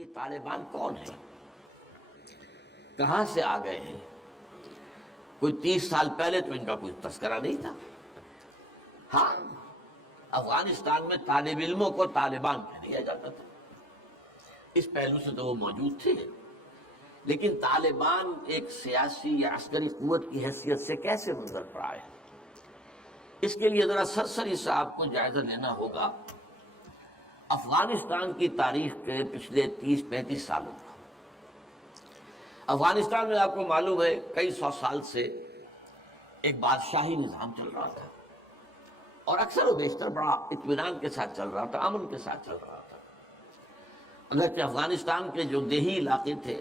کہ طالبان کون ہے، کہاں سے آ گئے ہیں؟ کوئی 30 سال پہلے تو ان کا کوئی تذکرہ نہیں تھا۔ ہاں، افغانستان میں طالب علموں کو طالبان کہہ دیا جاتا تھا، اس پہلو سے تو وہ موجود تھے، لیکن طالبان ایک سیاسی یا عسکری قوت کی حیثیت سے کیسے منظر پر آئے، اس کے لیے ذرا سرسری سا آپ کو جائزہ لینا ہوگا افغانستان کی تاریخ کے پچھلے 30-35 سالوں کا۔ افغانستان میں آپ کو معلوم ہے کئی سو سال سے ایک بادشاہی نظام چل رہا تھا، اور اکثر و بیشتر بڑا اطمینان کے ساتھ چل رہا تھا، امن کے ساتھ چل رہا تھا۔ اگرچہ افغانستان کے جو دیہی علاقے تھے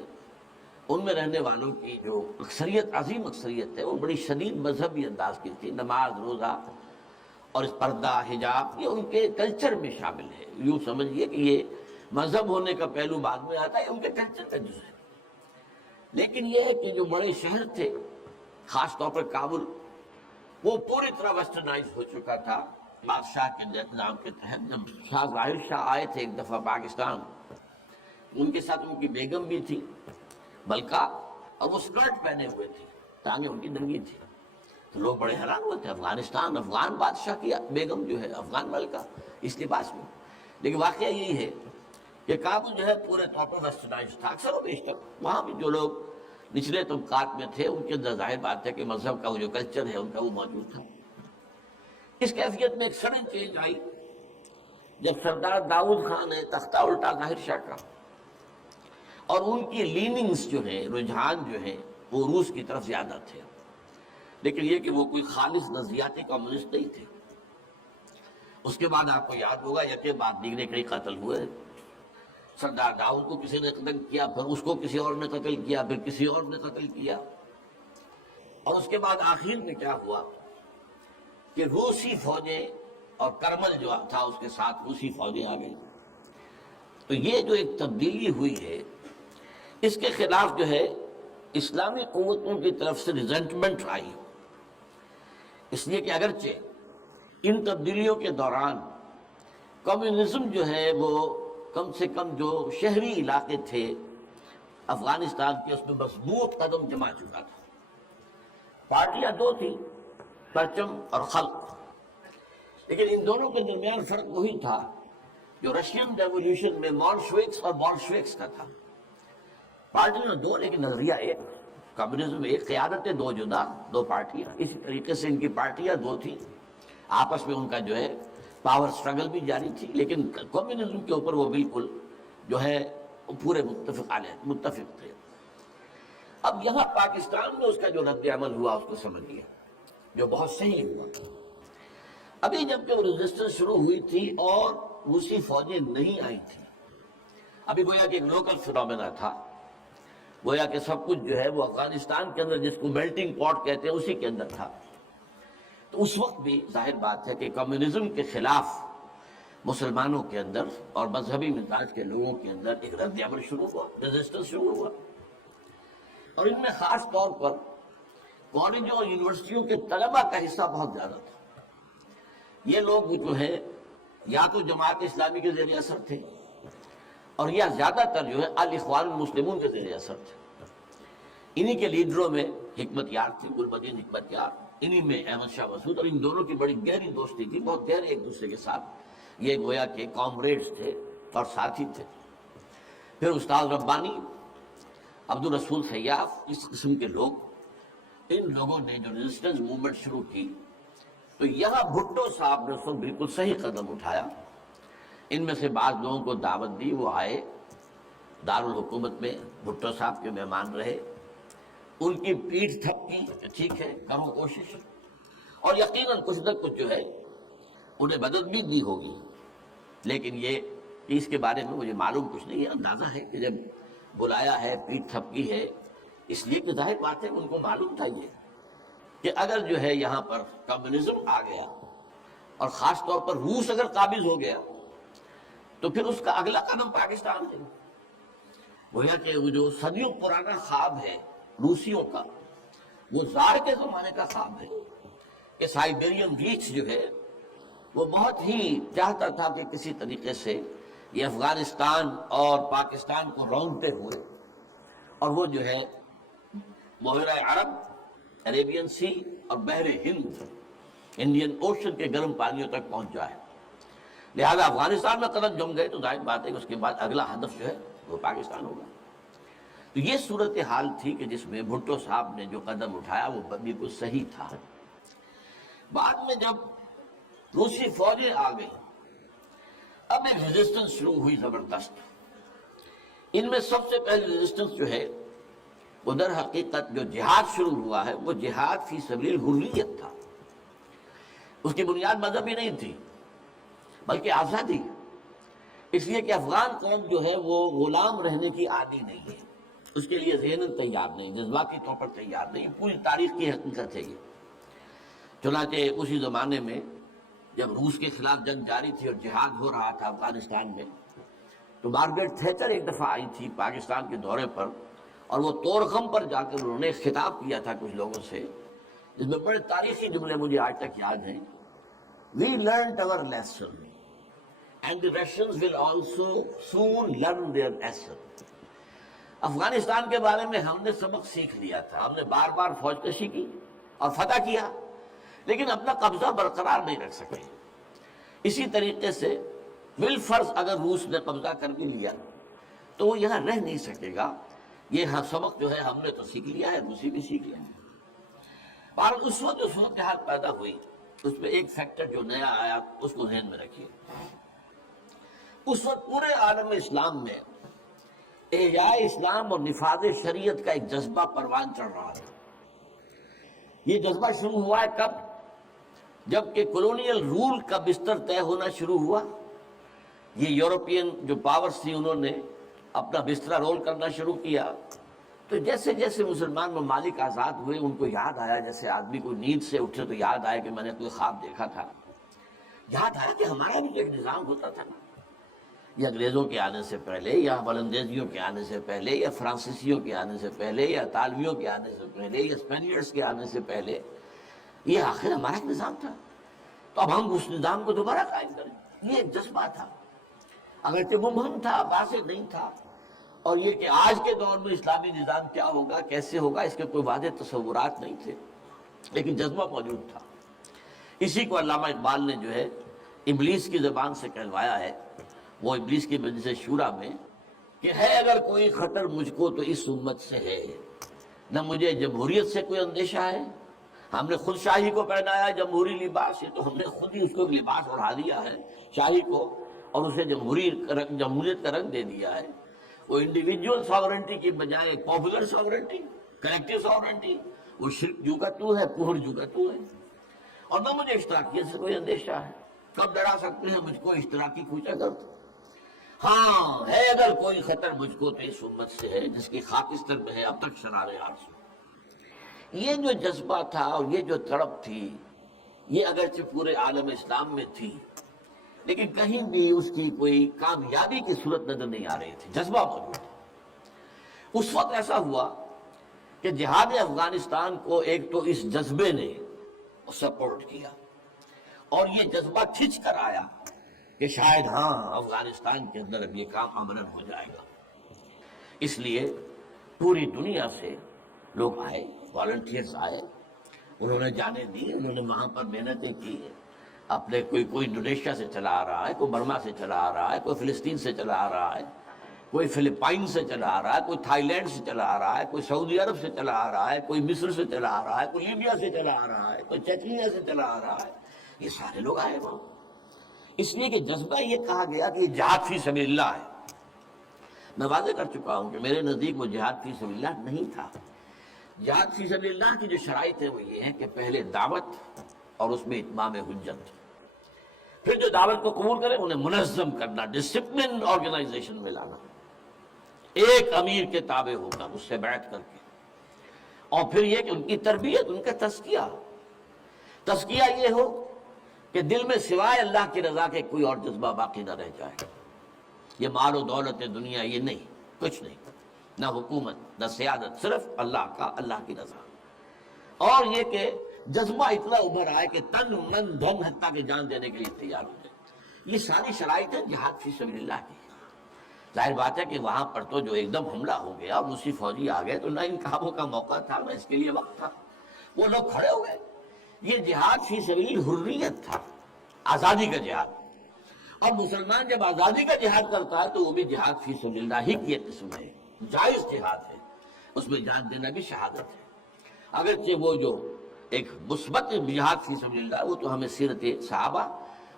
ان میں رہنے والوں کی جو اکثریت، عظیم اکثریت ہے، وہ بڑی شدید مذہبی انداز کی تھی، نماز، روزہ اور اس پردہ، حجاب، یہ ان کے کلچر میں شامل ہے۔ یوں سمجھیے کہ یہ مذہب ہونے کا پہلو بعد میں آتا ہے، ان کے کلچر کا جزء ہے۔ لیکن یہ ہے کہ جو بڑے شہر تھے، خاص طور پر کابل، وہ پوری طرح ویسٹرنائز ہو چکا تھا بادشاہ کے نظام کے تحت۔ جب شاہ ظاہر شاہ آئے تھے ایک دفعہ پاکستان، ان کے ساتھ ان کی بیگم بھی تھی ملکہ، اور وہ سکرٹ پہنے ہوئے تھے، ٹانگیں ان کی ننگی تھی، تو لوگ بڑے حیران ہوئے تھے، افغانستان، افغان بادشاہ کی بیگم جو ہے، افغان ملکہ اس لباس میں۔ لیکن واقعہ یہی ہے کہ کابل جو ہے پورے طور پر ویسٹرنائز تھا، اکثر و بیشتر وہاں بھی جو لوگ نچلے طبقات میں تھے ان کے اندر ظاہر بات ہے کہ مذہب کا وہ جو کلچر ہے ان کا وہ موجود تھا۔ اس کیفیت میں ایک سڈن چینج آئی جب سردار داؤد خان نے تختہ الٹا ظاہر شاہ کا، اور ان کی لیننگز جو ہیں، رجحان جو ہیں، وہ روس کی طرف زیادہ تھے، لیکن یہ کہ وہ کوئی خالص نظریاتی کمیونسٹ نہیں تھے۔ اس کے بعد آپ کو یاد ہوگا یکے بعد دیگرے کئی قتل ہوئے۔ سردار داؤد کو کسی نے قتل کیا، پھر اس کو کسی اور نے قتل کیا، پھر کسی اور نے قتل کیا، اور اس کے بعد آخر میں کیا ہوا کہ روسی فوجیں اور کرمل جو تھا اس کے ساتھ روسی فوجیں آ گئی۔ تو یہ جو ایک تبدیلی ہوئی ہے، اس کے خلاف جو ہے اسلامی قوتوں کی طرف سے ریزنٹمنٹ آئی، اس لیے کہ اگرچہ ان تبدیلیوں کے دوران کمیونزم جو ہے وہ کم سے کم جو شہری علاقے تھے افغانستان کے، اس میں مضبوط قدم جما چکا تھا۔ پارٹیاں دو تھیں، پرچم اور خلق، لیکن ان دونوں کے درمیان فرق وہی تھا جو رشین ریولیوشن میں مولشوکس اور بولشوکس کا تھا۔ پارٹیاں دو لیکن نظریہ ایک، کمیونزم ایک، قیادتیں دو جدا، دو پارٹیاں۔ اسی طریقے سے ان کی پارٹیاں دو تھیں، آپس میں ان کا جو ہے پاور سٹرگل بھی جاری تھی، لیکن کمیونزم کے اوپر وہ بالکل جو ہے پورے متفق تھے۔ اب یہاں پاکستان میں اس کا جو رد عمل ہوا اس کو سمجھیے، جو بہت صحیح ہوا۔ ابھی جب کہ وہ ریزسٹنس شروع ہوئی تھی اور روسی فوجیں نہیں آئی تھیں، ابھی گویا کہ ایک لوکل فینومینا تھا، گویا کہ سب کچھ جو ہے وہ افغانستان کے اندر جس کو میلٹنگ پاٹ کہتے ہیں اسی کے اندر تھا۔ تو اس وقت بھی ظاہر بات ہے کہ کمیونزم کے خلاف مسلمانوں کے اندر اور مذہبی مزاج کے لوگوں کے اندر ایک رد عمل شروع ہوا، ریزسٹنس شروع ہوا، اور ان میں خاص طور پر کالجوں اور یونیورسٹیوں کے طلبہ کا حصہ بہت زیادہ تھا۔ یہ لوگ جو ہے یا تو جماعت اسلامی کے زیر اثر تھے، اور یا زیادہ تر جو ہے الاخوان المسلمون کے زیر اثر تھے۔ انہی کے لیڈروں میں حکمت یار تھے، گل بدین حکمت یار، انہی میں احمد شاہ مسعود، اور ان دونوں کی بڑی گہری دوستی تھی، بہت گہرے ایک دوسرے کے ساتھ یہ گویا کہ کامریڈز تھے اور ساتھی تھے۔ پھر استاد ربانی، عبدالرسول سیاف، اس قسم کے لوگ، ان لوگوں نے جو ریزسٹنس موومنٹ شروع کی، تو یہاں بھٹو صاحب نے اس وقت بالکل صحیح قدم اٹھایا۔ ان میں سے بعض لوگوں کو دعوت دی، وہ آئے دارالحکومت میں، بھٹو صاحب کے مہمان رہے، ان کی پیٹھ تھپکی، ٹھیک ہے کرو کوشش، اور یقیناً کچھ نہ کچھ جو ہے انہیں مدد بھی دی ہوگی، لیکن یہ اس کے بارے میں مجھے معلوم کچھ نہیں ہے۔ اندازہ ہے کہ جب بلایا ہے، پیٹھ تھپکی ہے، اس لیے کہ ظاہر بات ہے ان کو معلوم تھا یہ کہ اگر جو ہے یہاں پر کمیونزم آ گیا اور خاص طور پر روس اگر قابض ہو گیا تو پھر اس کا اگلا قدم پاکستان ہے۔ گویا کہ وہ جو صدیوں پرانا خواب ہے روسیوں کا، وہ زار کے زمانے کا خواب ہے کہ سائبیرین ریچ جو ہے وہ بہت ہی چاہتا تھا کہ کسی طریقے سے یہ افغانستان اور پاکستان کو رونگتے ہوئے اور وہ جو ہے بحیرہ عرب، عربین سی اور بحر ہند، انڈین اوشن کے گرم پانیوں تک پہنچا ہے۔ لہذا افغانستان میں قدم جم گئے تو ظاہر بات ہے کہ اس کے بعد اگلا ہدف جو ہے وہ پاکستان ہوگا۔ تو یہ صورتحال تھی کہ جس میں بھٹو صاحب نے جو قدم اٹھایا وہ بالکل صحیح تھا۔ بعد میں جب روسی فوجیں آ گئی، اب ایک ریزسٹنس شروع ہوئی زبردست۔ ان میں سب سے پہلی ریزسٹنس جو ہے وہ در حقیقت جو جہاد شروع ہوا ہے وہ جہاد فی سبیل الحریت تھا۔ اس کی بنیاد مذہبی نہیں تھی بلکہ آزادی، اس لیے کہ افغان قوم جو ہے وہ غلام رہنے کی عادی نہیں ہے، اس کے لیے ذہناً تیار نہیں، جذباتی طور پر تیار نہیں، پوری تاریخ کی حقیقت ہے یہ۔ چنانچہ اسی زمانے میں جب روس کے خلاف جنگ جاری تھی اور جہاد ہو رہا تھا افغانستان میں، تو مارگریٹ تھیچر ایک دفعہ آئی تھی پاکستان کے دورے پر، اور وہ طورخم پر جا کر انہوں نے خطاب کیا تھا کچھ لوگوں سے، جس میں بڑے تاریخی جملے مجھے آج تک یاد ہیں۔ We learned our lesson and the Russians will also soon learn their lesson۔ Afghanistan کے بارے میں ہم نے سبق سیکھ لیا تھا، ہم نے بار بار فوج کشی کی اور فتح کیا، لیکن اپنا قبضہ برقرار نہیں رکھ سکے۔ اسی طریقے سے بالفرض اگر روس نے قبضہ کر بھی لیا تو وہ یہاں رہ نہیں سکے گا۔ یہ سبق جو ہے ہم نے تو سیکھ لیا ہے، روسی بھی سیکھ لیا ہے۔ اور اس وقت جو صورتحال پیدا ہوئی اس میں ایک فیکٹر جو نیا آیا اس کو ذہن میں رکھیے۔ اس وقت پورے عالم اسلام میں احیاء اسلام اور نفاذ شریعت کا ایک جذبہ پروان چڑھ رہا ہے۔ یہ جذبہ شروع ہوا ہے کب؟ جب کہ کولونیل رول کا بستر طے ہونا شروع ہوا۔ یہ یورپین جو پاورز تھی انہوں نے اپنا بستر رول کرنا شروع کیا، تو جیسے جیسے مسلمان ممالک آزاد ہوئے ان کو یاد آیا، جیسے آدمی کو نیند سے اٹھے تو یاد آیا کہ میں نے کوئی خواب دیکھا تھا، یاد آیا کہ ہمارا بھی ایک نظام ہوتا تھا نا، یہ انگریزوں کے آنے سے پہلے یا ولندیزیوں کے آنے سے پہلے یا فرانسیسیوں کے آنے سے پہلے یا اطالویوں کے آنے سے پہلے یا اسپینیئرز کے آنے سے پہلے یہ آخر ہمارا ایک نظام تھا، تو اب ہم اس نظام کو دوبارہ قائم کریں۔ یہ ایک جذبہ تھا، اگرچہ مبہم تھا، واضح نہیں تھا، اور یہ کہ آج کے دور میں اسلامی نظام کیا ہوگا، کیسے ہوگا، اس کے کوئی واضح تصورات نہیں تھے، لیکن جذبہ موجود تھا۔ اسی کو علامہ اقبال نے جو ہے ابلیس کی زبان سے کہلوایا ہے، وہ ابلیس کی مجلس شورا میں، کہ ہے اگر کوئی خطر مجھ کو تو اس امت سے ہے، نہ مجھے جمہوریت سے کوئی اندیشہ ہے، ہم نے خود شاہی کو پہنایا جمہوری لباس، یہ تو ہم نے خود ہی اس کو لباس اڑا دیا ہے شاہی کو، اور اسے جمہوریت کا رنگ دے دیا ہے۔ وہ انڈیویجول ساورنٹی کی بجائے پاپولر ساورنٹی، کلیکٹیو ساورنٹی، وہ شرک جو کا تو ہے، پہر جو کا تو ہے، اور نہ مجھے اشتراکیت سے کوئی اندیشہ ہے۔ کب ڈرا سکتے ہیں مجھ کو اشتراکی کوچہ گرد؟ ہاں ہے اگر کوئی خطر مجھ کو تو اس امت سے ہے جس کی خاکستر میں ہے اب تک شرار آرزو۔ یہ جو جذبہ تھا اور یہ جو تڑپ تھی، یہ اگرچہ پورے عالم اسلام میں تھی، لیکن کہیں بھی اس کی کوئی کامیابی کی صورت نظر نہیں آ رہی تھی، جذبہ موجود تھا۔ اس وقت ایسا ہوا کہ جہاد افغانستان کو ایک تو اس جذبے نے سپورٹ کیا، اور یہ جذبہ کھنچ کر آیا کہ شاید ہاں افغانستان کے اندر اب یہ کام امن ہو جائے گا۔ اس لیے پوری دنیا سے لوگ آئے، والنٹیئرز آئے، انہوں نے جانیں دی، انہوں نے وہاں پر محنتیں کی، اپنے کوئی انڈونیشیا سے چلا آ رہا ہے، کوئی برما سے چلا آ رہا ہے، کوئی فلسطین سے چلا آ رہا ہے، کوئی فلپائن سے چلا آ رہا ہے، کوئی تھائی لینڈ سے چلا آ رہا ہے، کوئی سعودی عرب سے چلا آ رہا ہے، کوئی مصر سے چلا آ رہا ہے، کوئی لیبیا سے چلا آ رہا ہے، کوئی چیچنیا سے چلا آ رہا ہے، یہ سارے لوگ آئے وہاں، اس لیے کہ جذبہ یہ کہا گیا کہ یہ جہاد فی سبیل اللہ ہے۔ میں واضح کر چکا ہوں کہ میرے نزدیک وہ جہاد فی سبیل اللہ نہیں تھا۔ جہاد فی سبیل اللہ کی جو شرائط ہے وہ یہ ہے کہ پہلے دعوت اور اس میں اتمام حجت، پھر جو دعوت کو قبول کرے انہیں منظم کرنا، ڈسپلن آرگنائزیشن میں لانا، ایک امیر کے تابع ہوگا اس سے بیعت کر کے، اور پھر یہ کہ ان کی تربیت، ان کا تزکیہ یہ ہو کہ دل میں سوائے اللہ کی رضا کے کوئی اور جذبہ باقی نہ رہ جائے۔ یہ مال و دولت دنیا یہ نہیں، کچھ نہیں، نہ حکومت نہ سیادت، صرف اللہ کا، اللہ کی رضا، اور یہ کہ جذبہ اتنا ابھر آئے کہ تن من دھن حتیٰ کہ جان دینے کے لیے تیار ہو جائے۔ یہ ساری شرائطیں جہاد فی سبیل اللہ کی. ظاہر بات ہے کہ وہاں پر تو جو ایک دم حملہ ہو گیا اور دوسری فوجی آ گئے تو نہ ان کاموں کا موقع تھا نہ اس کے لیے وقت تھا. وہ لوگ کھڑے ہو گئے. یہ جہاد فی سبیل حریت تھا، آزادی کا جہاد. اور مسلمان جب آزادی کا جہاد کرتا ہے تو وہ بھی جہاد فی سبیل اللہ ہی کی قسم ہے، جائز جہاد ہے، اس میں جان دینا بھی شہادت ہے. اگرچہ وہ جو ایک مثبت جہاد فی سبیل اللہ وہ تو ہمیں سیرت صحابہ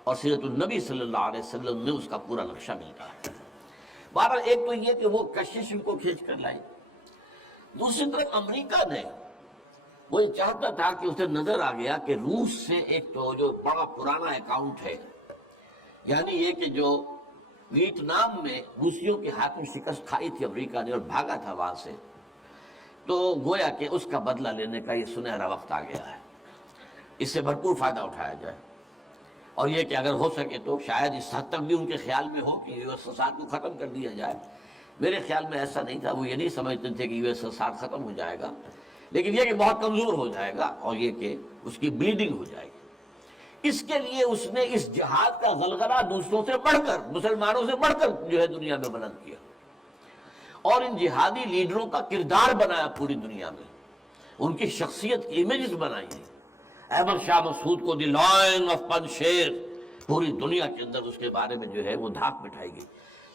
اور سیرت النبی صلی اللہ علیہ وسلم میں اس کا پورا نقشہ ملتا ہے. بہرحال ایک تو یہ کہ وہ کشش ان کو کھینچ کر لائی. دوسری طرف امریکہ نے وہ یہ چاہتا تھا کہ اسے نظر آ گیا کہ روس سے ایک تو جو بڑا پرانا اکاؤنٹ ہے، یعنی یہ کہ جو ویتنام میں روسیوں کے ہاتھ میں شکست کھائی تھی امریکہ نے اور بھاگا تھا وہاں سے، تو گویا کہ اس کا بدلہ لینے کا یہ سنہرا وقت آ گیا ہے. اس سے بھرپور فائدہ اٹھایا جائے. اور یہ کہ اگر ہو سکے تو شاید اس حد تک بھی ان کے خیال میں ہو کہ یو ایس ایس آر کو ختم کر دیا جائے. میرے خیال میں ایسا نہیں تھا. وہ یہ نہیں سمجھتے تھے کہ یو ایس ایس آر ختم ہو جائے گا، لیکن یہ کہ بہت کمزور ہو جائے گا اور یہ کہ اس کی بلیڈنگ ہو جائے گی. اس کے لیے اس نے اس جہاد کا غلغلہ دوسروں سے بڑھ کر، مسلمانوں سے بڑھ کر جو ہے دنیا میں بلند کیا اور ان جہادی لیڈروں کا کردار بنایا پوری دنیا میں. ان کی شخصیت کی امیجز بنائی ہیں. احمد شاہ مسعود کو دی لائن آف پنشیر پوری دنیا کے اندر اس کے بارے میں جو ہے وہ دھاک بٹھائی گئی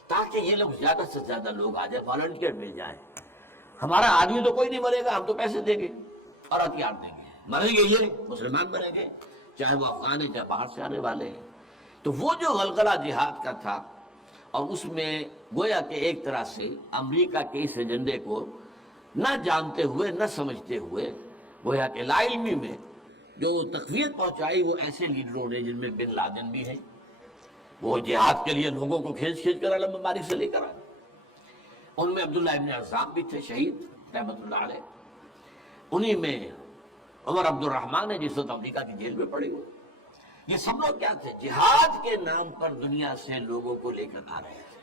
تاکہ یہ لوگ زیادہ سے زیادہ لوگ آ جائیں، والنٹیئر مل جائیں. ہمارا آدمی تو کوئی نہیں مرے گا، ہم تو پیسے دیں گے اور ہتھیار دیں گے. مریں گے یہ مسلمان مریں گے، چاہے وہ افغان ہیں چاہے باہر سے آنے والے ہیں. تو وہ جو غلغلہ جہاد کا تھا اور اس میں گویا کہ ایک طرح سے امریکہ کے اس ایجنڈے کو نہ جانتے ہوئے نہ سمجھتے ہوئے گویا کہ لا علمی میں جو تقویت پہنچائی وہ ایسے لیڈروں نے جن میں بن لادن بھی ہے. وہ جہاد کے لیے لوگوں کو کھینچ کر علم مبارک سے لے کر آئے. ان میں عبداللہ ابن عزام بھی تھے شہید رحمۃ اللہ علیہ. انہی میں عمر عبد الرحمن ہے جس وقت امریکہ کی جیل میں پڑے ہوئے. یہ سب لوگ کیا تھے؟ جہاد کے نام پر دنیا سے لوگوں کو لے کر آ رہے تھے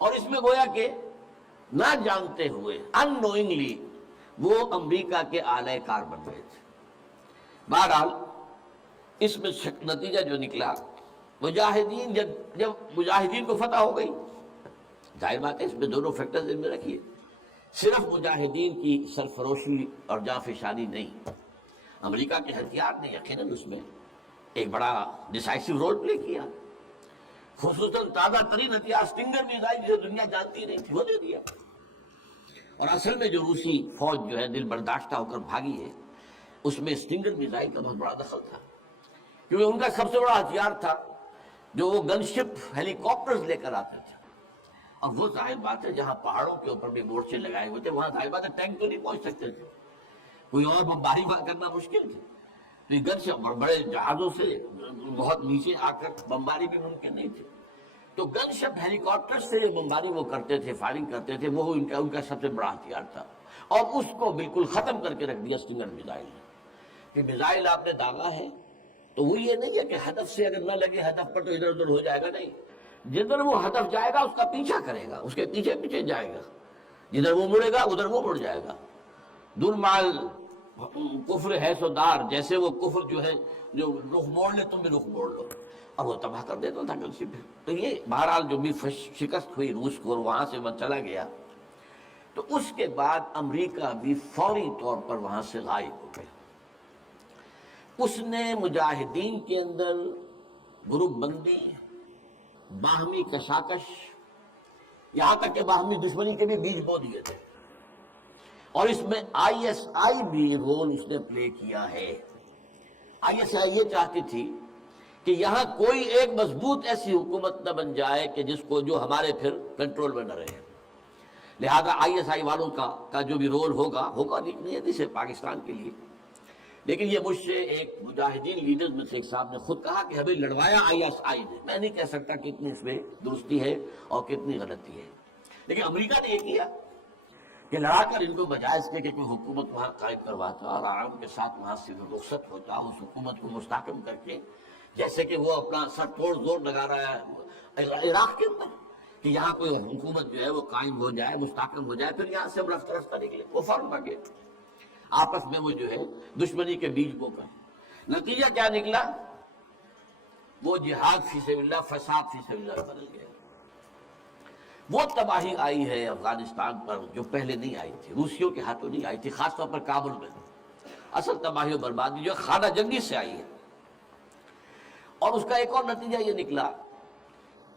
اور اس میں گویا کہ نہ جانتے ہوئے ان نوئنگلی وہ امریکہ کے اعلی کار بن گئے تھے. بہرحال اس میں نتیجہ جو نکلا، مجاہدین جب مجاہدین کو فتح ہو گئی، ظاہر بات ہے اس میں دونوں فیکٹرز ان میں رکھیے. صرف مجاہدین کی سرفروشی اور جانفشانی نہیں، امریکہ کے ہتھیار نے یقیناً اس میں ایک بڑا ڈیسائسو رول پلے کیا. خصوصاً تازہ ترین ہتھیار سٹنگر میزائل جسے دنیا جانتی نہیں تھی وہ دے دیا. اور اصل میں جو روسی فوج جو ہے دل برداشتہ ہو کر بھاگی ہے اس میں سٹنگر میزائل کا بہت بڑا دخل تھا، کیونکہ ان کا سب سے بڑا ہتھیار تھا جو وہ گن شپ ہیلی کاپٹرز لے کر آتے تھے. اور وہ ظاہر بات ہے جہاں پہاڑوں کے اوپر بھی مورچے لگائے ہوئے تھے وہاں ظاہر بات ہے ٹینک تو نہیں پہنچ سکتے تھے، کوئی اور بمباری کرنا مشکل تھی. تو یہ گن شپ اور بڑے جہازوں سے بہت نیچے آ کر بمباری بھی ممکن نہیں تھی. تو گن شپ ہیلی کاپٹر سے جو بمباری وہ کرتے تھے، فائرنگ کرتے تھے، وہ ان کا سب سے بڑا ہتھیار تھا. اور اس کو بالکل ختم کر کے رکھ دیا سٹنگر میزائل نے. کہ میزائل آپ نے داغا ہے تو وہ یہ نہیں ہے کہ ہدف سے اگر نہ لگے ہدف پر تو ادھر ادھر ہو جائے گا، نہیں. جدھر وہ ہدف جائے گا اس کا پیچھا کرے گا، اس کے پیچھے پیچھے جائے گا، جدھر وہ مڑے گا ادھر وہ مڑ جائے گا. دورمال کفر ہے سو دار، جیسے وہ کفر جو ہے جو رخ موڑ لے تم بھی رخ موڑ لو، اور وہ تباہ کر دیتا تھا کسی پہ. تو یہ بہرحال جو بھی شکست ہوئی روس کو اور وہاں سے وہ چلا گیا، تو اس کے بعد امریکہ بھی فوری طور پر وہاں سے غائب ہو گیا. اس نے مجاہدین کے اندر گروپ بندی، باہمی کشاکش، یہاں تک کہ باہمی دشمنی کے بھی بیج بو دیے تھے. اور اس میں آئی ایس آئی بھی رول اس نے پلے کیا ہے. آئی ایس آئی یہ چاہتی تھی کہ یہاں کوئی ایک مضبوط ایسی حکومت نہ بن جائے کہ جس کو جو ہمارے پھر کنٹرول میں نہ رہے. لہذا آئی ایس آئی والوں کا جو بھی رول ہوگا نہیں صرف پاکستان کے لیے، لیکن یہ مجھ سے ایک مجاہدین لیڈرز میں سے ایک صاحب نے خود کہا کہ ہمیں لڑوایا آئی ایس آئی نے. میں نہیں کہہ سکتا کتنی اس میں درستی ہے اور کتنی غلطی ہے، لیکن امریکہ نے یہ کیا کہ لڑا کر ان کو بجائے اس کے کہ کوئی حکومت وہاں قائم کرواتا اور آرام کے ساتھ وہاں سے رخصت ہوتا، اس حکومت کو مستحکم کر کے، جیسے کہ وہ اپنا سر توڑ زور لگا رہا ہے عراق کے اندر کہ یہاں کوئی حکومت جو ہے وہ قائم ہو جائے، مستحکم ہو جائے، پھر یہاں سے ہم رفتہ رفتہ نکلے. وہ فوراً بھاگے، آپس میں وہ جو ہے دشمنی کے بیج بو کر. نتیجہ کیا نکلا؟ وہ جہاد فی سبیل اللہ فساد فی سبیل اللہ بدل گیا۔ وہ تباہی آئی ہے افغانستان پر جو پہلے نہیں آئی تھی، روسیوں کے ہاتھوں نہیں آئی تھی، خاص طور پر کابل میں۔ اصل تباہی و بربادی جو خانہ جنگی سے آئی ہے، اور اس کا ایک اور نتیجہ یہ نکلا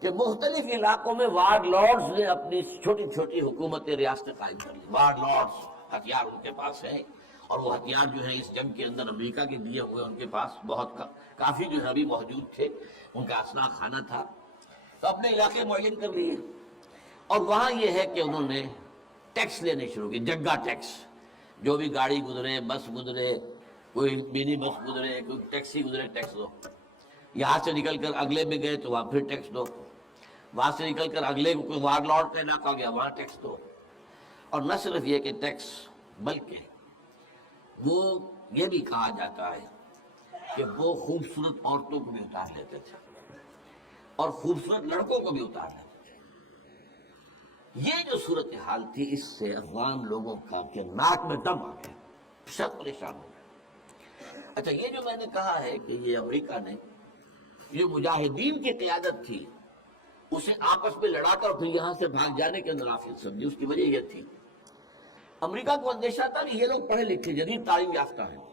کہ مختلف علاقوں میں وارڈ لارڈز نے اپنی چھوٹی چھوٹی حکومتیں ریاستیں قائم کر لی۔ وارڈ لارڈز، ہتھیار ان کے پاس ہیں، اور وہ ہتھیار جو ہے اس جنگ کے اندر امریکہ کے دیے ہوئے ان کے پاس بہت کافی جو ہے ابھی موجود تھے، ان کا اسنا خانہ تھا، تو اپنے علاقے معین کر لیے۔ اور وہاں یہ ہے کہ انہوں نے ٹیکس لینے شروع کی، جگہ ٹیکس، جو بھی گاڑی گزرے، بس گزرے، کوئی منی بس گزرے، کوئی ٹیکسی گزرے، ٹیکس دو۔ یہاں سے نکل کر اگلے میں گئے تو وہاں پھر ٹیکس دو، وہاں سے نکل کر اگلے کوئی وارڈ لارڈ کا علاقہ گیا وہاں ٹیکس دو۔ اور نہ صرف یہ کہ ٹیکس، بلکہ وہ یہ بھی کہا جاتا ہے کہ وہ خوبصورت عورتوں کو بھی اتار لیتے تھے اور خوبصورت لڑکوں کو بھی اتار لیتے تھے۔ یہ جو صورتحال تھی، اس سے افغان لوگوں کا کہ ناک میں دم آ گیا، سب پریشان ہو گئے۔ اچھا، یہ جو میں نے کہا ہے کہ یہ امریکہ نے یہ مجاہدین کی قیادت تھی، اسے آپس میں لڑا کر پھر یہاں سے بھاگ جانے کے اندر نافذ سمجھی۔ اس کی وجہ یہ تھی، امریکہ کو اندیشہ تھا کہ یہ لوگ پڑھے لکھے، جدید تعلیم یافتہ ہیں،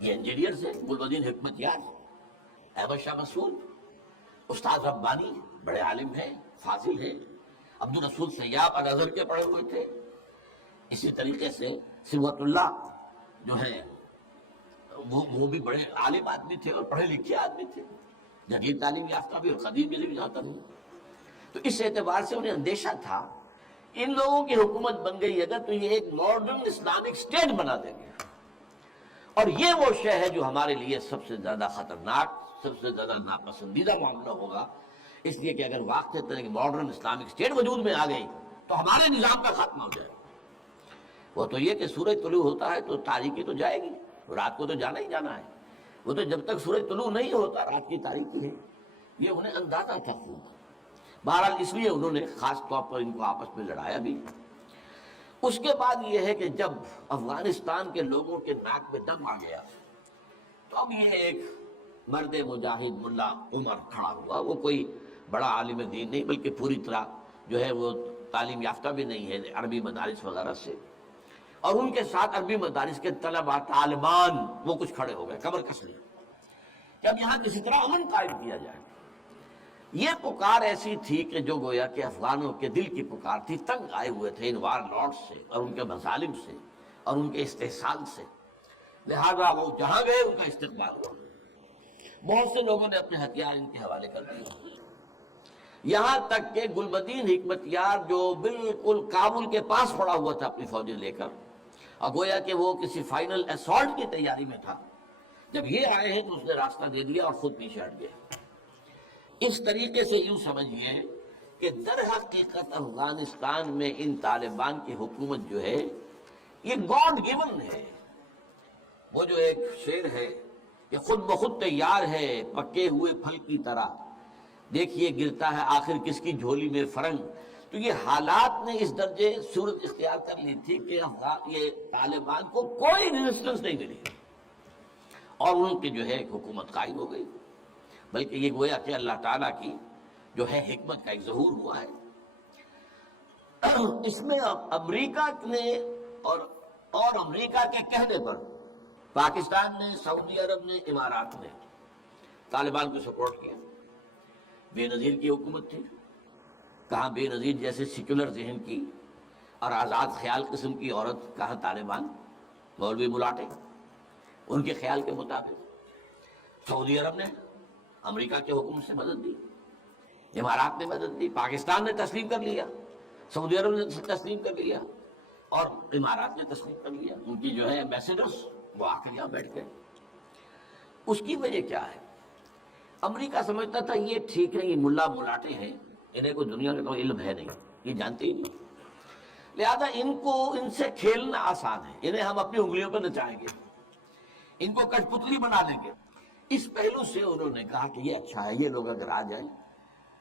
یہ انجینئرز ہیں، گلبدین حکمت یار، احمد شاہ مسعود، استاد ربانی، بڑے عالم ہیں، فاضل ہیں، عبد الرسول سیاب الازہر کے پڑھے ہوئے تھے، اسی طریقے سے صبغت اللہ جو ہے وہ بھی بڑے عالم آدمی تھے اور پڑھے لکھے آدمی تھے، جدید تعلیم یافتہ بھی اور قدیم بھی جاتا نہیں۔ تو اس اعتبار سے انہیں اندیشہ تھا ان لوگوں کی حکومت بن گئی اگر تو یہ ایک ماڈرن اسلامک اسٹیٹ بنا دیں گے، اور یہ وہ شے ہے جو ہمارے لیے سب سے زیادہ خطرناک، سب سے زیادہ ناپسندیدہ معاملہ ہوگا، اس لیے کہ اگر واقع طرح کی ماڈرن اسلامک اسٹیٹ وجود میں آ گئی تو ہمارے نظام کا خاتمہ ہو جائے گا۔ وہ تو یہ کہ سورج طلوع ہوتا ہے تو تاریکی تو جائے گی، رات کو تو جانا ہی جانا ہے، وہ تو جب تک سورج طلوع نہیں ہوتا رات کی تاریکی ہے، یہ انہیں اندازہ تھا خوب۔ بہرحال اس لیے انہوں نے خاص طور پر ان کو آپس میں لڑایا بھی۔ اس کے بعد یہ ہے کہ جب افغانستان کے لوگوں کے ناک میں دم آ گیا تو اب یہ ایک مرد مجاہد ملا عمر کھڑا ہوا، وہ کوئی بڑا عالم دین نہیں بلکہ پوری طرح جو ہے وہ تعلیم یافتہ بھی نہیں ہے، عربی مدارس وغیرہ سے، اور ان کے ساتھ عربی مدارس کے طلباء طالبان وہ کچھ کھڑے ہو گئے، کمر کس لیے کہ اب یہاں کسی طرح امن قائم کیا جائے۔ یہ پکار ایسی تھی کہ جو گویا کہ افغانوں کے دل کی پکار تھی، تنگ آئے ہوئے تھے ان وار لارڈ سے اور ان کے مظالم سے اور ان کے استحصال سے، لہذا وہ جہاں گئے ان کا استقبال ہوا۔ بہت سے لوگوں نے اپنے ہتھیار ان کے حوالے کر دیے، یہاں تک کہ گلبدین حکمت یار جو بالکل کابل کے پاس پڑا ہوا تھا اپنی فوجیں لے کر، اور گویا کہ وہ کسی فائنل اسالٹ کی تیاری میں تھا، جب یہ آئے ہیں تو اس نے راستہ دے دیا اور خود پیچھے ہٹ گیا۔ اس طریقے سے یوں سمجھیے کہ در حقیقت افغانستان میں ان طالبان کی حکومت جو ہے یہ گاڈ گیون ہے۔ وہ جو ایک شعر ہے کہ خود بخود تیار ہے پکے ہوئے پھل کی طرح، دیکھیے گرتا ہے آخر کس کی جھولی میں فرنگ۔ تو یہ حالات نے اس درجے صورت اختیار کر لی تھی کہ یہ طالبان کو کوئی ریزسٹنس نہیں ملی اور ان کی جو ہے ایک حکومت قائم ہو گئی، بلکہ یہ گویا کہ اللہ تعالیٰ کی جو ہے حکمت کا ایک ظہور ہوا ہے۔ اس میں امریکہ نے اور امریکہ کے کہنے پر پاکستان نے، سعودی عرب نے، امارات نے طالبان کو سپورٹ کیا۔ بے نظیر کی حکومت تھی، کہاں بے نظیر جیسے سیکولر ذہن کی اور آزاد خیال قسم کی عورت، کہاں طالبان مولوی ملاٹے ان کے خیال کے مطابق۔ سعودی عرب نے امریکہ کے حکم سے مدد دی، امارات نے مدد دی، پاکستان نے تسلیم کر لیا، سعودی عرب نے تسلیم کر لیا اور امارات نے تسلیم کر لیا۔ ان کی جو ہے ایمبیسڈرز وہ آ کر یہاں بیٹھ گئے۔ اس کی وجہ کیا ہے؟ امریکہ سمجھتا تھا یہ ٹھیک ہے، یہ ملا ملاٹے ہیں، انہیں کوئی دنیا کا کوئی علم ہے نہیں، یہ جانتے ہی نہیں، لہذا ان سے کھیلنا آسان ہے، انہیں ہم اپنی انگلیوں پر نچائیں گے، ان کو کٹ پتلی بنا لیں گے۔ اس پہلو سے انہوں نے کہا کہ یہ اچھا ہے، یہ لوگ اگر آ جائیں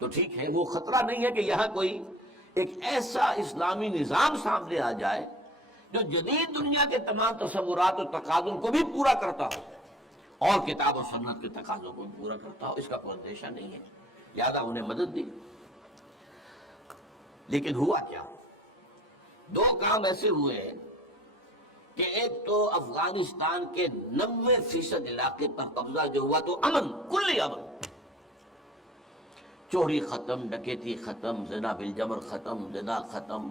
تو ٹھیک ہے، وہ خطرہ نہیں ہے کہ یہاں کوئی ایک ایسا اسلامی نظام سامنے آ جائے جو جدید دنیا کے تمام تصورات و تقاضوں کو بھی پورا کرتا ہو اور کتاب و سنت کے تقاضوں کو پورا کرتا ہو، اس کا کوئی اندیشہ نہیں ہے، لہٰذا انہیں مدد دی۔ لیکن ہوا کیا؟ دو کام ایسے ہوئے ہیں کہ ایک تو افغانستان کے 90% علاقے پر قبضہ جو ہوا تو امن، کلی امن، چوری ختم، ڈکیتی ختم، زنا بالجبر ختم، زنا ختم،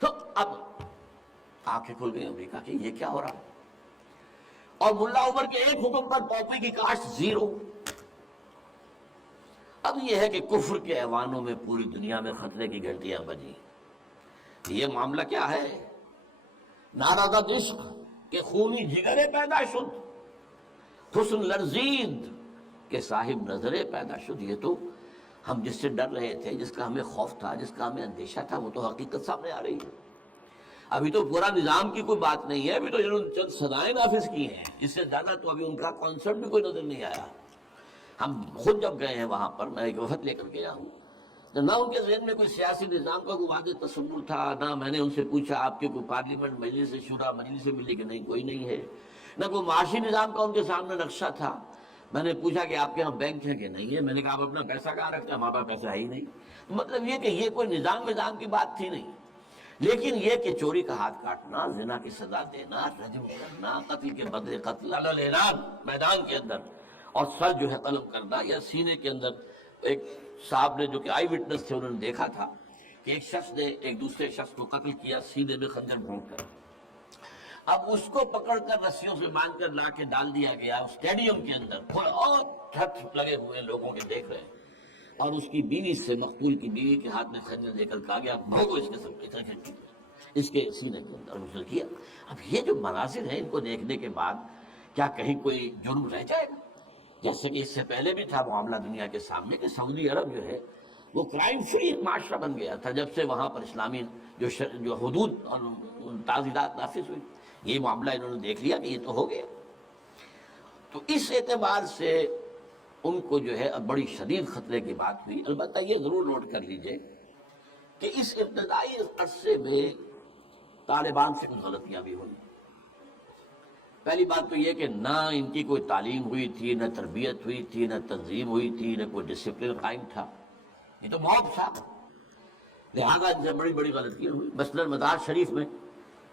تو اب آنکھیں کھل گئی امریکہ کی، یہ کیا ہو رہا ہے؟ اور ملا عمر کے ایک حکم پر پاپی کی کاشت زیرو۔ اب یہ ہے کہ کفر کے ایوانوں میں پوری دنیا میں خطرے کی گھنٹیاں بجی۔ یہ معاملہ کیا ہے؟ نارضت عشق کے خونی جگرے پیدا شد، حسن لرزید کے صاحب نظرے پیدا شد۔ یہ تو ہم جس سے ڈر رہے تھے، جس کا ہمیں خوف تھا، جس کا ہمیں اندیشہ تھا، وہ تو حقیقت سامنے آ رہی ہے۔ ابھی تو پورا نظام کی کوئی بات نہیں ہے، ابھی تو انہوں نے چند سزائیں نافذ کی ہیں، اس سے زیادہ تو ابھی ان کا کانسرٹ بھی کوئی نظر نہیں آیا۔ ہم خود جب گئے ہیں وہاں پر، میں ایک وفد لے کر گیا ہوں، تو نہ ان کے ذہن میں کوئی سیاسی نظام کا کوئی واضح تصور تھا، نہ میں نے ان سے پوچھا آپ کے کوئی پارلیمنٹ مجلس شورا مجلس ملی کہ نہیں، کوئی نہیں ہے، نہ کوئی معاشی نظام کا ان کے سامنے نقشہ تھا۔ میں نے پوچھا کہ آپ کے یہاں بینک ہے کہ نہیں ہے، میں نے کہا آپ اپنا پیسہ کہاں رکھتے ہیں، ہمارے پاس پیسہ ہے ہی نہیں۔ مطلب یہ کہ یہ کوئی نظام کی بات تھی نہیں، لیکن یہ کہ چوری کا ہاتھ کاٹنا، زنا کی سزا دینا، رجم کرنا، قتل کے بدلے قتل علی الاعلان میدان کے اندر، اور سر جو ہے قلم کرنا یا سینے کے اندر۔ ایک صاحب نے جو کہ آئی وٹنس تھے، انہوں نے دیکھا تھا کہ ایک شخص نے ایک دوسرے شخص کو قتل کیا سینے میں خنجر بھونک کر، اب اس کو پکڑ کر رسیوں سے باندھ کر لا کے ڈال دیا گیا اسٹیڈیم کے اندر، اور چھت لگے ہوئے لوگوں کے دیکھ رہے ہیں، اور اس کی بیوی سے، مقتول کی بیوی کے ہاتھ میں خنجر دے کر کہا گیا بھونکو اس کے سب کی طرف، اس کے سینے کے اندر اس نے کیا۔ اب یہ جو مناظر ہیں، ان کو دیکھنے کے بعد کیا کہیں کوئی جرم رہ جائے گا؟ جیسے کہ اس سے پہلے بھی تھا معاملہ دنیا کے سامنے کہ سعودی عرب جو ہے وہ کرائم فری معاشرہ بن گیا تھا جب سے وہاں پر اسلامی جو حدود اور تعزیرات نافذ ہوئی۔ یہ معاملہ انہوں نے دیکھ لیا کہ یہ تو ہو گیا، تو اس اعتبار سے ان کو جو ہے اب بڑی شدید خطرے کی بات ہوئی۔ البتہ یہ ضرور نوٹ کر لیجئے کہ اس ابتدائی عرصے میں طالبان سے کچھ غلطیاں بھی ہوئی۔ پہلی بات تو یہ کہ نہ ان کی کوئی تعلیم ہوئی تھی، نہ تربیت ہوئی تھی، نہ تنظیم ہوئی تھی، نہ کوئی ڈسپلن قائم تھا، یہ تو موب تھا، لہذا ان سے بڑی بڑی غلطیاں ہوئی۔ مثلاً مزار شریف میں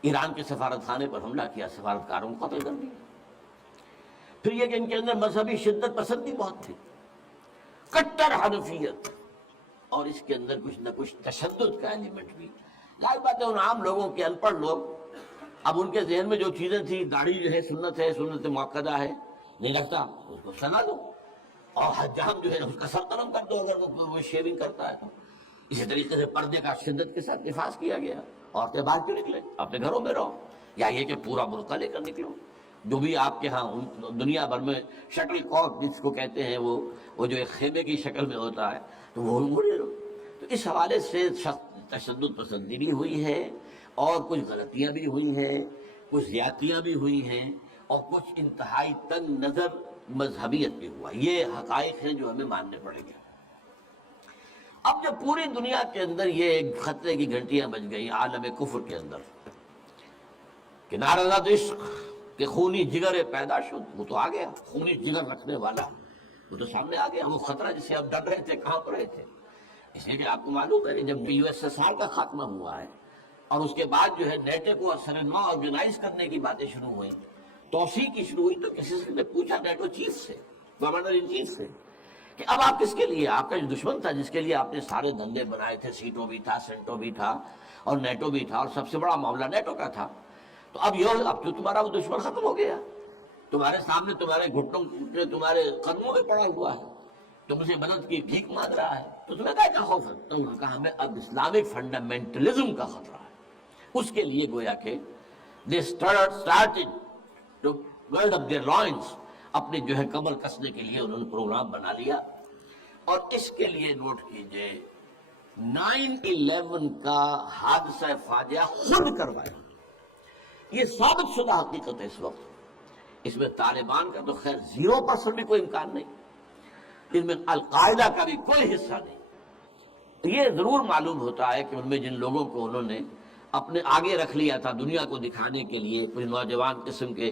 ایران کے سفارت خانے پر حملہ کیا، سفارتکاروں کو قتل کر دیا۔ پھر یہ کہ ان کے اندر مذہبی شدت پسندی بہت تھی، کٹر حنفیت، اور اس کے اندر کچھ نہ کچھ تشدد کا ایلیمنٹ بھی۔ ظاہر بات ہے ان عام لوگوں کے ان پڑھ لوگ، اب ان کے ذہن میں جو چیزیں تھیں، داڑھی جو ہے سنت موقدہ ہے، نہیں رکھتا اس کو سزا دو، اور حجام جو ہے اس کا سر قلم کر دو اگر وہ شیونگ کرتا ہے تو۔ اسی طریقے سے پردے کا شدت کے ساتھ نفاذ کیا گیا، عورتیں باہر کیوں نکلے، اپنے گھروں میں رہو، یا یہ کہ پورا برقع لے کر نکلو، جو بھی آپ کے ہاں دنیا بھر میں شٹل کاک جس کو کہتے ہیں، وہ جو ایک خیمے کی شکل میں ہوتا ہے، تو وہ لے لو۔ تو اس حوالے سے تشدد پسندی بھی ہوئی ہے، اور کچھ غلطیاں بھی ہوئی ہیں، کچھ زیادتیاں بھی ہوئی ہیں، اور کچھ انتہائی تنگ نظر مذہبیت بھی ہوا۔ یہ حقائق ہیں جو ہمیں ماننے پڑیں گے۔ اب جب پوری دنیا کے اندر یہ خطرے کی گھنٹیاں بج گئی عالم کفر کے اندر کہ نارضت عشق کہ خونی جگر پیدا شد، وہ تو آ گیا، خونی جگر رکھنے والا وہ تو سامنے آ گیا، وہ خطرہ جسے اب ڈر رہے تھے، کہاں پر رہے تھے۔ اس لیے کہ آپ کو معلوم ہے کہ جب USSR کا خاتمہ ہوا ہے اور اس کے بعد جو ہے نیٹو کو سرنما آرگنائز کرنے کی باتیں شروع ہوئیں، توسیع کی شروع ہوئی، تو کسی سے نے پوچھا نیٹو چیف سے، کمانڈر ان چیف سے، کہ اب آپ کس کے لیے، آپ کا جو دشمن تھا جس کے لیے آپ نے سارے دھندے بنائے تھے، سیٹو بھی تھا، سینٹو بھی تھا، اور نیٹو بھی تھا، اور سب سے بڑا معاملہ نیٹو کا تھا، تو اب تو تمہارا وہ دشمن ختم ہو گیا، تمہارے سامنے تمہارے گھٹنوں پہ تمہارے قدموں میں پڑا ہوا ہے، تم سے مدد کی بھیک مانگ رہا ہے، تو تمہیں کیا خوف ہے؟ تو انہوں نے کہا ہمیں اب اسلامک فنڈامنٹلزم کا خطرہ ہے۔ اس کے لیے گویا کہ they started to build up their loins، اپنے جو ہے کمر کسنے کے لیے انہوں نے پروگرام بنا لیا۔ اور اس کے لیے نوٹ کیجئے 9/11 کا حادثہ فاجعہ خود کروایا، یہ ثابت شدہ حقیقت ہے اس وقت۔ اس میں طالبان کا تو خیر 0% بھی کوئی امکان نہیں، اس میں القاعدہ کا بھی کوئی حصہ نہیں۔ یہ ضرور معلوم ہوتا ہے کہ ان میں جن لوگوں کو انہوں نے اپنے آگے رکھ لیا تھا دنیا کو دکھانے کے لیے، کچھ نوجوان قسم کے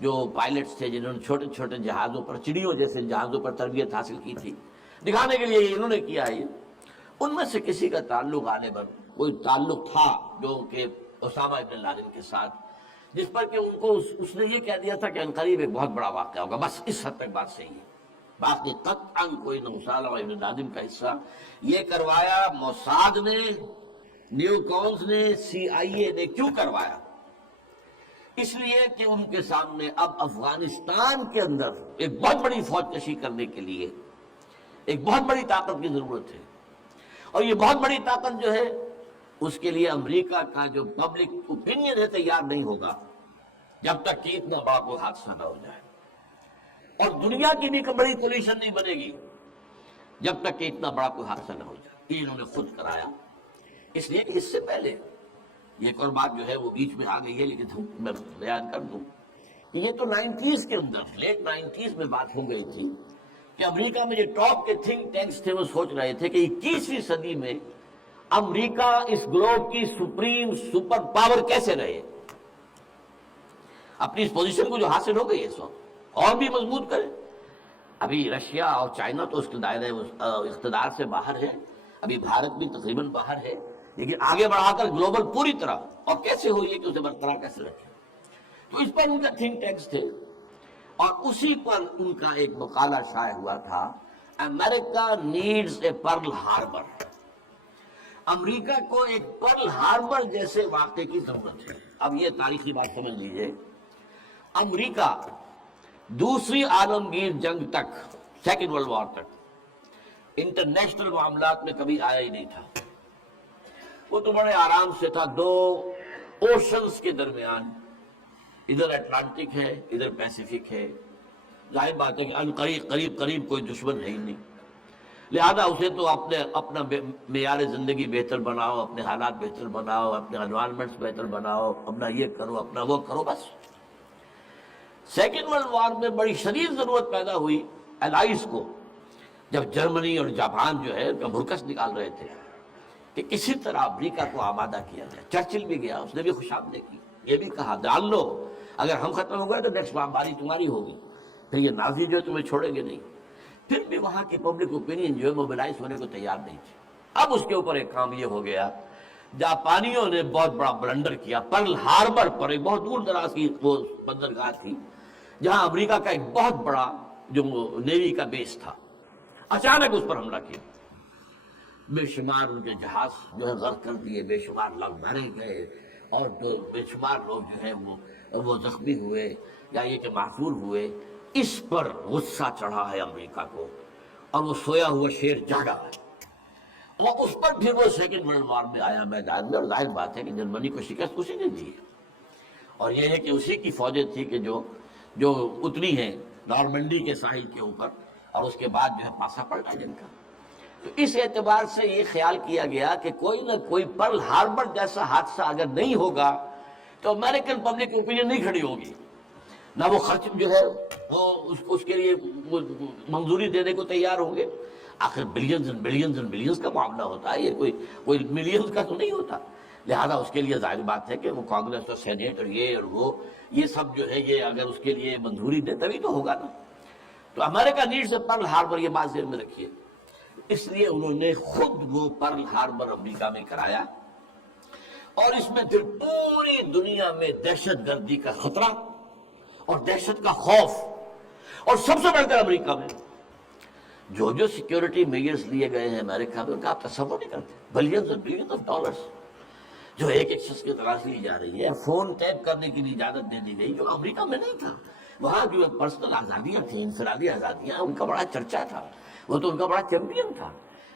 جو پائلٹس تھے جنہوں نے چھوٹے چھوٹے جہازوں پر، چڑیوں جیسے جہازوں پر تربیت حاصل کی تھی، دکھانے کے لیے انہوں نے کیا ہے۔ ان میں سے کسی کا تعلق غالباً کوئی تعلق تھا جو کہ اسامہ ابن لادن کے ساتھ، جس پر کہ ان کو اس نے یہ کہہ دیا تھا کہ عنقریب ایک بہت بڑا واقعہ ہوگا، بس اس حد تک بات صحیح ہے۔ باقی قطعاً کوئی نہ اسامہ ابن لادن کا حصہ، یہ کروایا موساد نے، نیو کونز نے، CIA نے۔ کیوں کروایا؟ اس لیے کہ ان کے سامنے اب افغانستان کے اندر ایک بہت بڑی فوج کشی کرنے کے لیے ایک بہت بڑی طاقت کی ضرورت ہے، اور یہ بہت بڑی طاقت جو ہے اس کے لیے امریکہ کا جو پبلک اوپینین ہے تیار نہیں ہوگا جب تک کہ اتنا بڑا کوئی حادثہ نہ ہو جائے، اور دنیا کی بھی بڑی کولیشن نہیں بنے گی جب تک کہ اتنا بڑا کوئی حادثہ نہ ہو جائے۔ یہ انہوں نے خود کرایا، اس لیے کہ اس سے پہلے یہ ایک اور بات جو ہے وہ بیچ میں آ گئی ہے، لیکن میں بیان کر دوں، یہ تو 90s کے اندر، لیٹ 90s میں بات ہو گئی تھی کہ امریکہ میں جو ٹاپ کے تھنک ٹینکس تھے وہ سوچ رہے تھے کہ 21ویں صدی میں امریکہ اس گلوب کی سپریم سپر پاور کیسے رہے، اپنی اس پوزیشن کو جو حاصل ہو گئی ہے اس وقت اور بھی مضبوط کرے۔ ابھی رشیا اور چائنا تو اس کے دائرے اقتدار سے باہر ہے، ابھی بھارت بھی تقریباً باہر ہے، لیکن آگے بڑھا کر گلوبل پوری طرح، اور کیسے ہوئی ہے کہ اسے برقرار کیسے رکھے۔ تو اس پر ان کا تھنک ٹینکس تھے، اور اسی پر ان کا ایک مقالہ شائع ہوا تھا، امریکہ نیڈز اے پرل ہاربر۔ امریکہ کو ایک پرل ہاربر جیسے واقعے کی ضرورت ہے۔ اب یہ تاریخی بات سمجھ لیجئے، امریکہ دوسری عالمگیر جنگ تک، سیکنڈ ورلڈ وار تک انٹرنیشنل معاملات میں کبھی آیا ہی نہیں تھا۔ وہ تو بڑے آرام سے تھا، دو اوشنز کے درمیان، ادھر اٹلانٹک ہے ادھر پیسیفک ہے، ظاہر بات ہے کہ قریب کوئی دشمن ہے ہی نہیں، لہذا اسے تو اپنا معیار زندگی بہتر بناؤ، اپنے حالات بہتر بناؤ، اپنے انوائرمنٹس بہتر بناؤ، اپنا یہ کرو اپنا وہ کرو، بس۔ سیکنڈ ورلڈ وار میں بڑی شدید ضرورت پیدا ہوئی الائز کو، جب جرمنی اور جاپان جو ہے بھرکس نکال رہے تھے کہ کسی طرح امریکہ کو آمادہ کیا جائے۔ چرچل بھی گیا، اس نے بھی خوش آمدید کی، یہ بھی کہا جان لو اگر ہم ختم ہو گئے تو نیکسٹ باری تمہاری ہوگی، پھر یہ نازی جو ہے تمہیں چھوڑیں گے نہیں۔ پھر بھی وہاں کی پبلک اوپینین جو ہے موبلائز ہونے کو تیار نہیں تھی۔ اب اس کے اوپر ایک کام یہ ہو گیا، جاپانیوں نے بہت بڑا بلنڈر کیا، پرل ہاربر پر، ایک بہت دور دراز کی وہ بندرگاہ تھی جہاں امریکہ کا ایک بہت بڑا جو نیوی کا بیس تھا، اچانک اس پر حملہ کیا، بے شمار ان کے جہاز جو ہے غرق کر دیے، بے شمار لوگ مارے گئے، اور بے شمار لوگ جو ہے وہ زخمی ہوئے یا یہ کہ محفور ہوئے۔ اس پر غصہ چڑھا ہے امریکہ کو، اور وہ سویا ہوا شیر جاگا ہے، اور اس پر پھر وہ سیکنڈ ورلڈ وار میں آیا میدان میں، اور ظاہر بات ہے کہ جرمنی کو شکست اسی نے دی ہے، اور یہ ہے کہ اسی کی فوجیں تھی کہ جو اتری ہیں نارمنڈی کے ساحل کے اوپر، اور اس کے بعد جو ہے پاسا پلٹا جن کا۔ تو اس اعتبار سے یہ خیال کیا گیا کہ کوئی نہ کوئی پرل ہاربر جیسا حادثہ اگر نہیں ہوگا تو امریکن پبلک اوپینین نہیں کھڑی ہوگی، نہ وہ خرچ جو ہے وہ اس کے لیے منظوری دینے کو تیار ہوں گے۔ آخر billions and billions and billions کا معاملہ ہوتا ہے، یہ کوئی ملینز کا تو نہیں ہوتا، لہذا اس کے لیے ظاہر بات ہے کہ وہ کانگریس اور سینیٹ اور یہ سب جو ہے یہ اگر اس کے لیے منظوری دے تبھی تو ہوگا نا۔ تو امریکہ نیڈز اے پرل ہاربر، یہ بات ذہن میں رکھیے۔ اس لیے انہوں نے خود وہ پرل ہاربر امریکہ میں کرایا، اور اس میں پھر پوری دنیا میں دہشت گردی کا خطرہ اور دہشت کا خوف، اور سب سے بڑھ کر امریکہ میں جو سیکیورٹی میجرز لیے گئے ہیں امریکہ میں، ان کا آپ تصور نہیں کرتے، بلینز اور بلینز آف ڈالرز جو ایک شخص کی تلاش لی جا رہی ہے، فون ٹیپ کرنے کی اجازت دے دی گئی، جو امریکہ میں نہیں تھا۔ وہاں کی پرسنل آزادیاں تھیں، انفرادی آزادیاں، ان کا بڑا چرچا تھا، وہ تو ان کا بڑا چیمپئن تھا،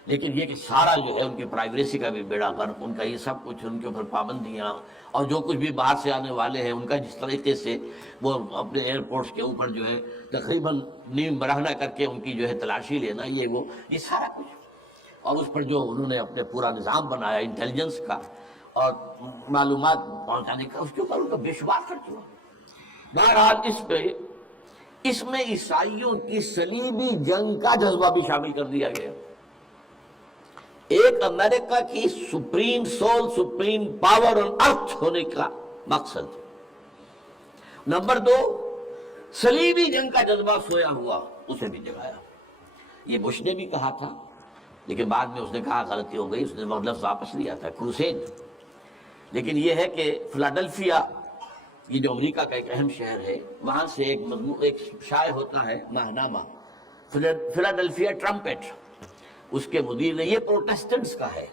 لیکن یہ کہ سارا جو ہے ان کی پرائیویسی کا بھی بیڑا غرق، ان کا یہ سب کچھ، ان کے اوپر پابندیاں، اور جو کچھ بھی باہر سے آنے والے ہیں ان کا جس طریقے سے وہ اپنے ایئرپورٹس کے اوپر جو ہے تقریباً نیم برہنہ کر کے ان کی جو ہے تلاشی لینا، یہ سارا کچھ، اور اس پر جو انہوں نے اپنے پورا نظام بنایا انٹیلیجنس کا اور معلومات پہنچانے کا، اس کے اوپر ان کا بے شمار خرچ ہوا۔ بہرحال اس میں عیسائیوں کی صلیبی جنگ کا جذبہ بھی شامل کر دیا گیا۔ ایک امریکہ کی سپریم سول، سپریم پاور اور ارتھ ہونے کا مقصد۔ نمبر 2، صلیبی جنگ کا جذبہ سویا ہوا اسے بھی جگایا. یہ بش نے بھی کہا تھا، لیکن بعد میں اس نے کہا غلطی ہو گئی، اس نے لفظ واپس لیا تھا کروسیڈ. لیکن یہ ہے کہ فلاڈلفیا، یہ جو امریکہ کا ایک اہم شہر ہے، وہاں سے ایک شائع ہوتا ہے ماہنامہ فلاڈلفیا ٹرمپٹ، اس کے مدیر نے، یہ پروٹیسٹنٹس کا ہے،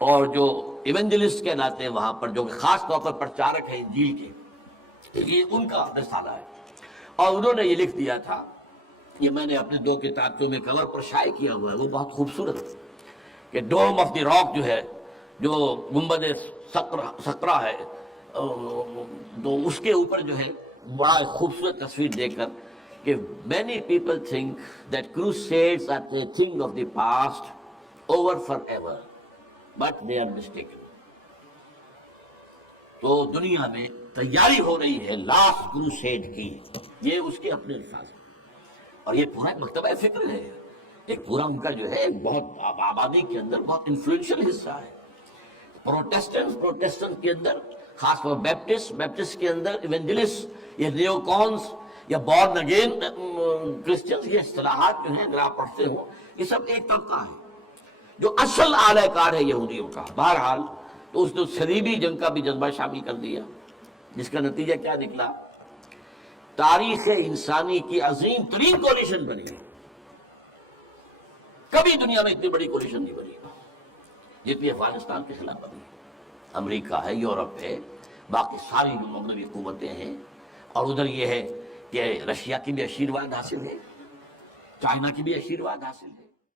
اور جو ایونجلسٹ کے ناطے وہاں پر جو خاص طور پر پرچارک ہیں انجیل کے، یہ ان کا رسالہ ہے. اور انہوں نے یہ لکھ دیا تھا، یہ میں نے اپنے 2 کتابوں میں کور پر شائع کیا ہوا ہے، وہ بہت خوبصورت ہے، کہ ڈوم آف دی راک جو ہے، جو گنبد سقرا ہے، تو اس کے اوپر جو ہے بڑا خوبصورت تصویر دے کر کہ many people think that crusades are a thing of the past, over forever, but they are mistaken. تو دنیا میں تیاری ہو رہی ہے لاسٹ کروسیڈ کی، یہ اس کے اپنے الفاظ ہیں. اور یہ پورا ایک مکتبہ فکر ہے، ایک پورا ان کا جو ہے بہت آبادی کے اندر بہت انفلوئنشل حصہ ہے. پروٹیسٹنٹ کے اندر خاص طور بیپٹسٹ کے اندر ایونجلسٹ، یہ نیو کونس یا بورن اگین کرسچنز، یہ اصطلاحات جو ہیں اگر آپ پڑھتے ہو یہ سب ایک طبقہ ہے جو اصل اعلی کار ہے یہودیوں کا. بہرحال تو اس نے صلیبی جنگ کا بھی جذبہ شامل کر دیا، جس کا نتیجہ کیا نکلا؟ تاریخ انسانی کی عظیم ترین کولیشن بنی. کبھی دنیا میں اتنی بڑی کولیشن نہیں بنی جتنی افغانستان کے خلاف بنی. امریکہ ہے، یورپ ہے، باقی ساری جو مغربی حکومتیں ہیں، اور ادھر یہ ہے کہ رشیا کی بھی آشیرواد حاصل ہے، چائنا کی بھی آشیرواد حاصل ہے.